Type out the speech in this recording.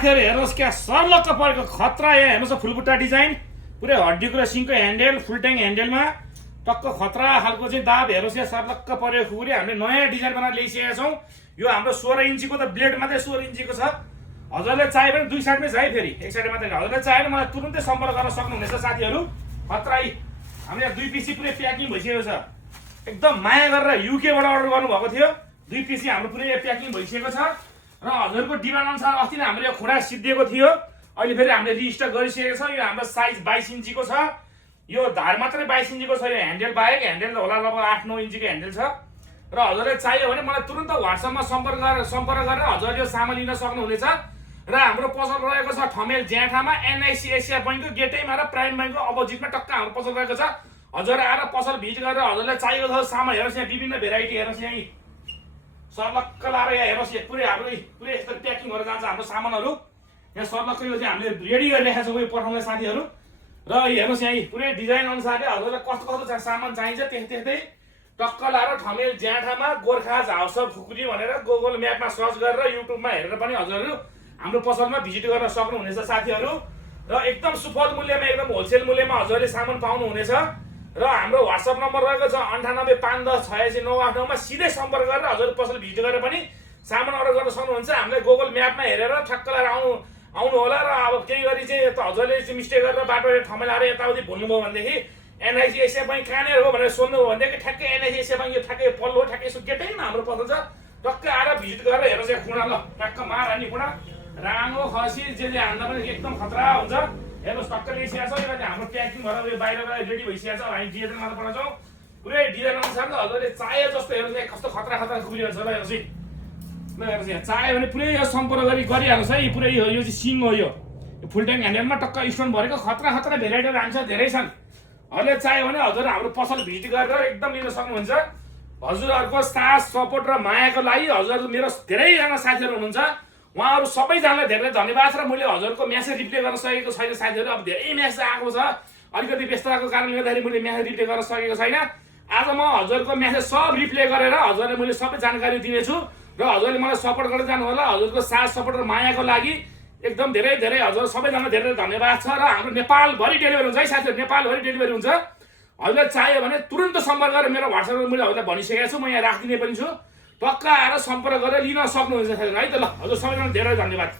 साथीहरु हेर्नुस् क्या सर्लक्क परेको खतरा यहाँ हेर्नुस् फुलबुट्टा डिजाइन पुरै हड्डीको र सिङको ह्यान्डल फुल ट्याङ्क ह्यान्डलमा टक्क खतरा खालको चाहिँ दाब हेर्नुस् यहाँ सर्लक्क परेको खुकुरी हामीले नयाँ डिजाइन बनाएर ल्याइसकेका छौँ। यो हाम्रो 16 इन्चीको त ब्लेड मात्रै 16 इन्चीको छ। हजुरले चाहियो भने दुई साइडमै छ है, फेरि एक साइड मात्रै हजुरले चाहियो भने मलाई तुरुन्तै सम्पर्क गर्न सक्नुहुनेछ साथीहरु। खतरा हामीले 2 पिसी पुरै प्याकिङ भइसकेको छ। एकदम माया गरेर युकेबाट अर्डर गर्नुभएको थियो। 2 पिसी हाम्रो पुरै प्याकिङ भइसकेको छ र हजुरको डिमान्ड अनुसार अस्ति नै हाम्रो यो खुडा सिद्धिएको थियो। अहिले फेरि हामीले रिस्टक गरिसकेको छ। यो हाम्रो साइज 22 इन्चीको छ। यो धार मात्रै 22 इन्चीको छ। यो ह्यान्डल बाहेक ह्यान्डल होला लगभग 8-9 इन्चीको ह्यान्डल छ। र हजुरले चाहियो भने मलाई तुरुन्त व्हाट्सएपमा सम्पर्क गरेर हजुरले यो सामान लिन सक्नुहुनेछ। र हाम्रो पसल रहेको छ ठमेल ज्याठामा एनआइसी एसिया बैंकको गेटैमा र प्राइम बैंकको अपोजिटमा टक्क हाम्रो पसल रहेको छ। हजुर आएर पसल भिजिट गरेर हजुरलाई चाहिएको छ सामान हेर्नुहोस् यहाँ विभिन्न भेराइटी हेर्नुहोस् यहाँ सर्लक्क लाएर यहाँ हेर्नुहोस् यहाँ पुरै हाम्रो पुरै यस्तो प्याकिङ गरेर जान्छ हाम्रो सामानहरू। यहाँ सर्लक्क यो चाहिँ हामीले रेडी गरेर ल्याएको छौँ यो पठाउने साथीहरू। र हेर्नुहोस् यहाँ पुरै डिजाइन अनुसारले हजुरलाई कस्तो कस्तो सामान चाहिन्छ त्यस्तै टक्क लाएर ठमेल ज्याठामा गोर्खा झाउसर खुकुरी भनेर गुगल म्यापमा सर्च गरेर युट्युबमा हेरेर पनि हजुरहरू हाम्रो पसलमा भिजिट गर्न सक्नुहुनेछ साथीहरू। र एकदम सुपथ मूल्यमा एकदम होलसेल मूल्यमा हजुरले सामान पाउनुहुनेछ। र हाम्रो व्हाट्सएप नम्बर रहेको छ 9851108698 मा सिधै सम्पर्क गरेर हजुर पसल भिजिट गरेर पनि सामान अर्डर गर्न सक्नुहुन्छ। हामीले गुगल म्यापमा हेरेर ठक्क लाएर आउनु होला। र अब केही गरी चाहिँ हजुरले चाहिँ मिस्टेक गरेर बाटो ठमेलाएर यताउति भुल्नुभयो भनेदेखि एनआइसी एसिया बैंक कहाँनिर हो भनेर सोध्नुभयो भनेदेखि ठ्याक्कै एनआइसी एसिया बैंक यो ठ्याक्कै पल्लो ठ्याक्कै यसो गेटैमा हाम्रो पसल छ। टक्कै आएर भिजिट गरेर हेर्नुहोस् यहाँ खुडा ल ट्याक्क मार हान्ने खुडा राङो खसी जे हान्दा पनि एकदम खतरा हुन्छ। हेर्नुहोस् टक्क ल्याइसकेको छ। यो चाहिँ हाम्रो प्याकिङ भएर यो बाहिरबाट रेडी भइसकेको छ। हामी डिजाइन मात्र बनाउँछौँ पुरै डिजाइन अनुसार त हजुरले चाहे जस्तो हेर्नुहोस् यहाँ कस्तो खतरा खुलिरहेको छ ल हेर्नुहोस् है। ल हेर्नुहोस् यहाँ चाह्यो भने पुरै यो सम्पर्क गरिहाल्नुहोस् है। पुरै यो चाहिँ सिङ हो यो फुल ट्याङ्क ह्यान्डलमा टक्क स्टोन भरेको खतरा भेराइटीहरू हान्छ धेरै छन्। हजुरले चाहियो भने हजुर हाम्रो पसल भिजिट गरेर एकदम लिन सक्नुहुन्छ। हजुरहरूको साथ सपोर्ट र मायाको लागि हजुरहरू मेरो धेरैजना साथीहरू हुनुहुन्छ। उहाँहरू सबैजनालाई धेरै धन्यवाद। र मैले हजुरको म्यासेज रिप्ले गर्न सकेको छैन साथीहरू। अब धेरै म्यासेज आएको छ। अलिकति व्यस्तताको कारणले गर्दाखेरि मैले म्यासेज रिप्ले गर्न सकेको छैन। आज म हजुरको म्यासेज सब रिप्ले गरेर हजुरलाई मैले सबै जानकारी दिनेछु। र हजुरले मलाई सपोर्ट गर्दै जानु होला। हजुरको साथ सपोर्ट र मायाको लागि एकदम धेरै हजुर सबैजना धेरै धन्यवाद छ। र हाम्रो नेपालभरि डेलिभरी हुन्छ है साथीहरू। नेपालभरि डेलिभरी हुन्छ। हजुरलाई चाहियो भने तुरुन्त सम्पर्क गरेर मेरो व्हाट्सएपमा मैले हजुरलाई भनिसकेको छु। म यहाँ राखिदिने पनि छु। टक्क आएर सम्पर्क गरेर लिन सक्नुहुन्छ है त। ल हजुर सबैजना धेरै धन्यवाद।